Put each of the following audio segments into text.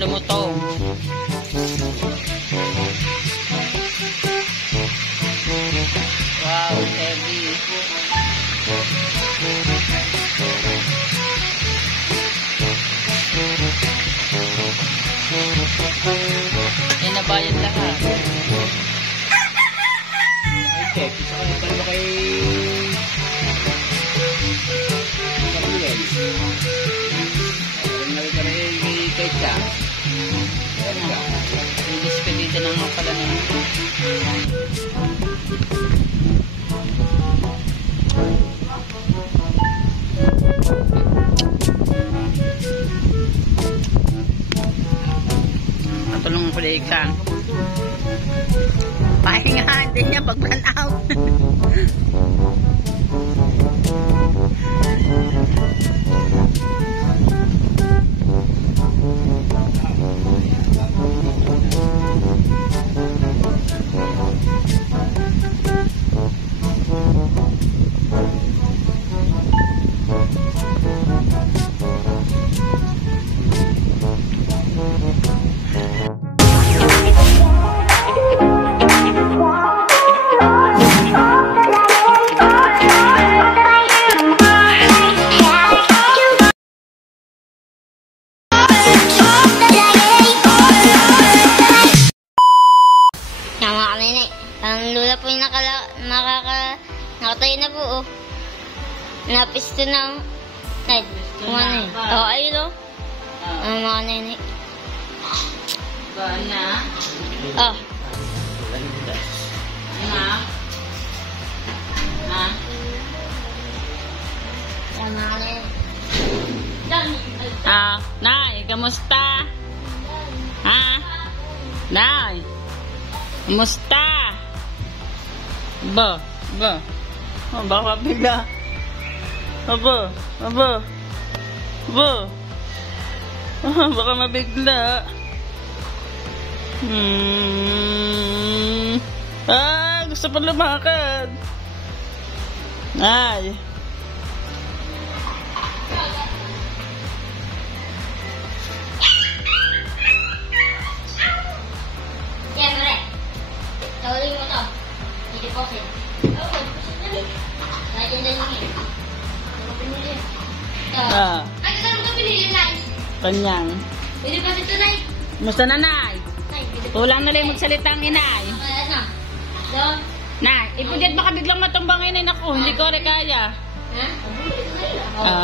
lumutong. Wow, heavy. Yan na bayad lahat. Check. Isa ka nagpano kay Gabriel. Nagpano ka rin kay Kecha. Yung dispedida na nga pala na yun. Natulungan ko na iksan. Pahingahan din niya pag run out. Ang lula po yung nakatayo na po, oh. Napisto na, ay, kung ano eh. Oh, ayun, oh. Ang mga nene. Gaan na? Oh. Na? Na? Ang mga nene. Nay, kamusta? Ha? Nay, kamusta? Ba? Oh, baka bigla. Aba. Baka mabigla. Gusto pa lumakad. Ay. Yan, pare. Tawalin mo to. I-deposit. Oo, deposit na rin. Dahil yan lang yun. Ano pinili? Ay, kasama mo ito pinili, Nay. Kanyang. I-deposit to, Nay. Musta na, Nay? Nay, i-deposit. Kulang na lang magsalita ang inay. Kaya na. Doon. Nay, ipudyan baka biglang matumbang inay. Naku, hindi ko rin kaya. Ha?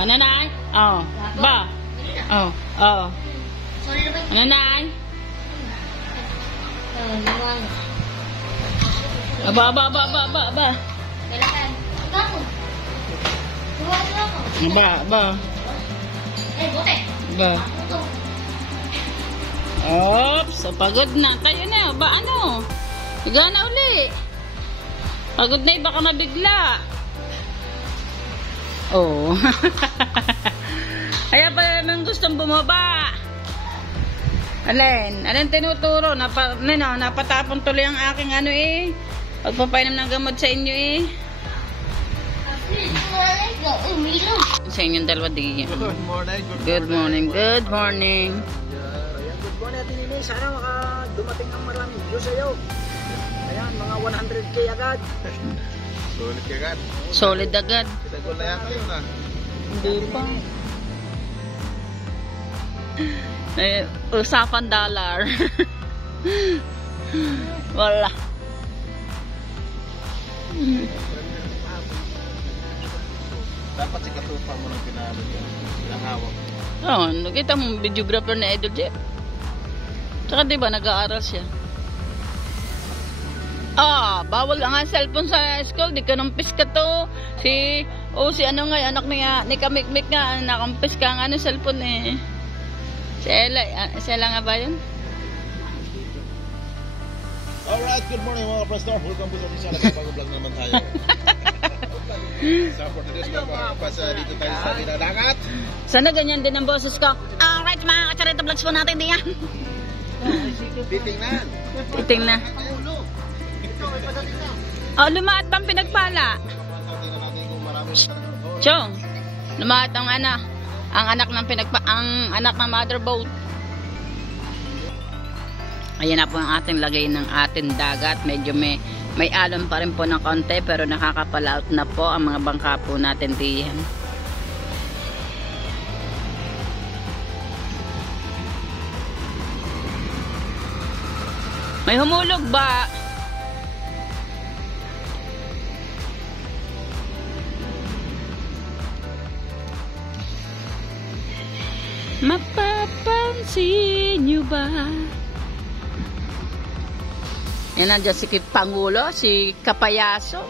Nanay? Oh. Ba? Oh. Sorry na ba? Nanay? Liwan. Aba. Kailangan. Ikaw ako. Luwa ako. Ba. Eh, bote. Ba. Ito. Oops, pagod na. Tayo na. Ba, ano? Higa na uli. Pagod na, baka mabigla. Oh. Kaya pala nang gustong bumaba. Alin tinuturo? Napatapon tuloy ang aking ano eh. Pagpapainom ng gamot sa inyo eh. Sa inyong dalawa di. Good morning. Good morning, Ate Nini. Sana dumating ang maraming views sa'yo. Ayan, mga 100k agad. Solid agad. Sagol na yan kayo na. Hindi pa. Usapan dollar. Wala. Dapat si Katupa mo nang pinahawak. Oh, nakita mo videographer na Idol Jeff. Tsaka diba nag-aaral siya. Bawal ang cellphone sa school. Di ka numpis ka to. Si ano nga, anak ni Kamikmik nga, nakampis ka ang cellphone eh. Si Ella nga ba yun? Alright, good morning mga Prestar. Welcome po sa ating channel. Bago vlog naman tayo. Sa for today's vlog, dito tayo sa Dinadagat. Sana ganyan din ang boses ko. Alright mga kacharita vlogs po natin diyan. Biting na. Oh, lumaat bang pinagpala? Chong, lumaat ang anak ng ang anak ng motherboard. Ayan na po ang ating lagay ng ating dagat. Medyo may alon pa rin po ng konti pero nakakapalaot na po ang mga bangka po natin diyan. May humulog ba? Mapapansin nyo ba? Yan nandiyan si Pangulo, si Kapayaso.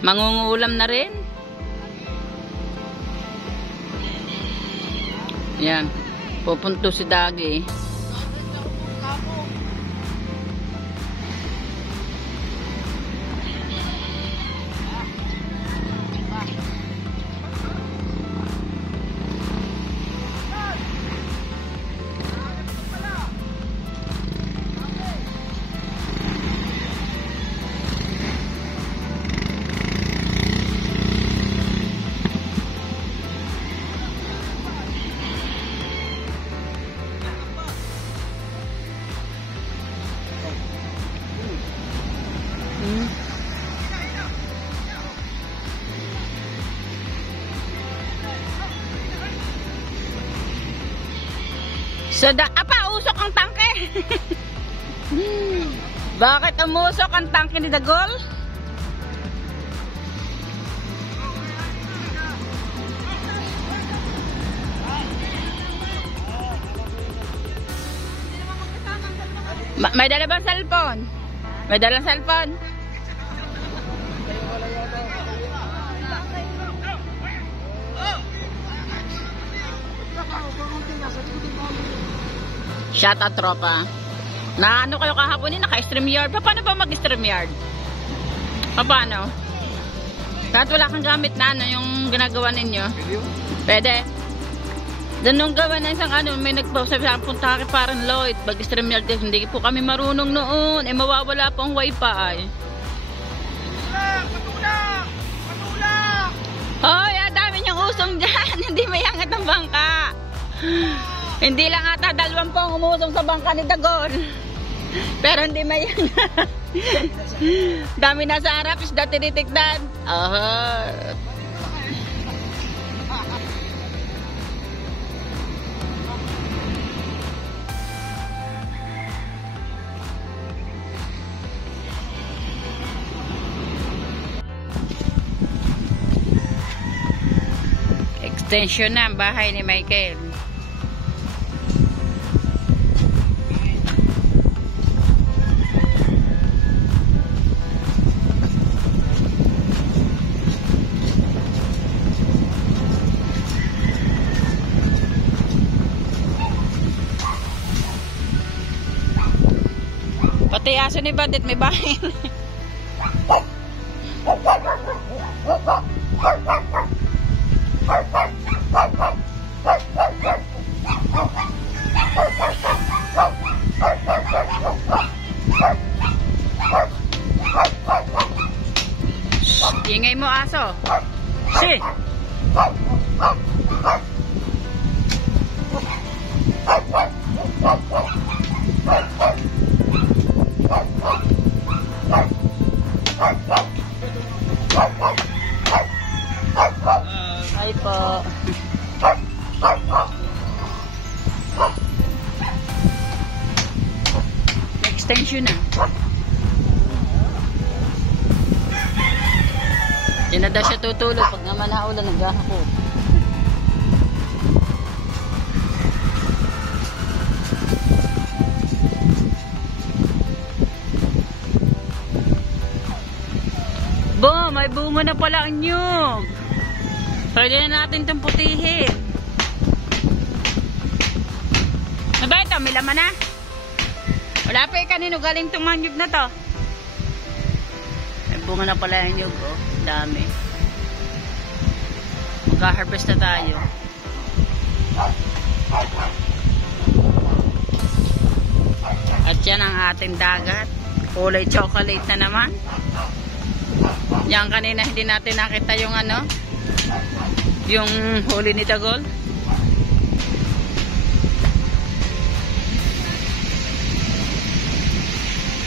Mangungulam na rin. Yan. Pupunto si Dagi. So, usok ang tangke. Bakit umusok ang tangke ni Dagol? May dala bang cellphone? May dalang cellphone? Shout out tropa. Na ano kayo kahapon naka-stream yard. Paano ba mag-stream yard? Paano? Kahit wala kang gamit na ano yung ginagawa ninyo. Pwede. Doon nung gawa na isang ano, may nagpasabi sa punta kay Parang Lloyd. Mag-stream yard. Hindi po kami marunong noon. Mawawala po ang wifi. Patulak! Hoy, dami niyang usong dyan. Hindi mayangat ang bangka. Hindi lang ata 20 umusong sa bangka ni Dagol. Pero hindi mayangat. Dami na sa harap, isda tinitignan. Extension na ang bahay ni Michael. Pati aso ni Bandit may bahay. Ingay mo aso. Si. Ay po. Extension na. Yan na daw siya tutulog pag naman naulan naghahakot. Bo, may bunga na pala ang nyug. Pwede na natin itong putihin. Ano ba ito? May laman na? Wala pa kanino galing itong mga nyug na to. May bunga na pala ang nyug, oh. Dami. Magka-harvest na tayo. At yan ang ating dagat. Kulay chocolate na naman. Yan kanina hindi natin nakita yung ano, yung huli ni Dagol.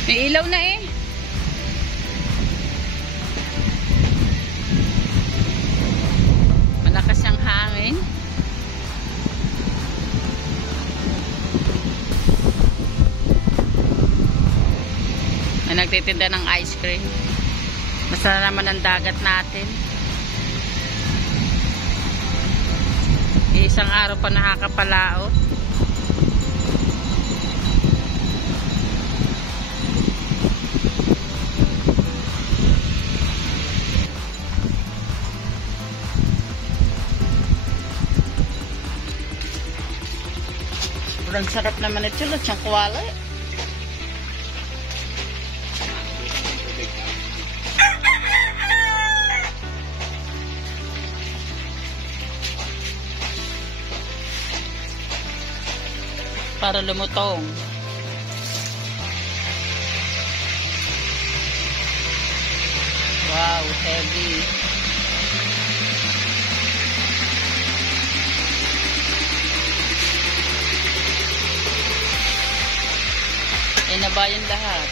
May ilaw na eh. Malakas ang hangin. May nagtitinda ng ice cream. Basta naman ang dagat natin. Isang araw pa nakakapalao. Ang sarap naman ito, siyang kuwala. Para lumutong. Wow, heavy. Yan na ba yung lahat?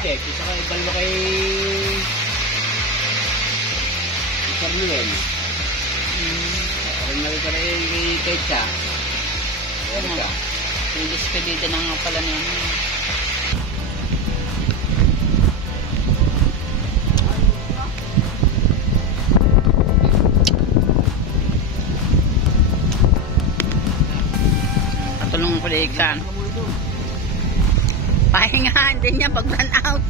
Okay, kita ka ibal mo kay Samuel. Ang nari ka rin kay Kecha. Ano ka? Yung despedida na nga pala niya. Patulungan ko liigtan. Pahingahan din niya pag run out.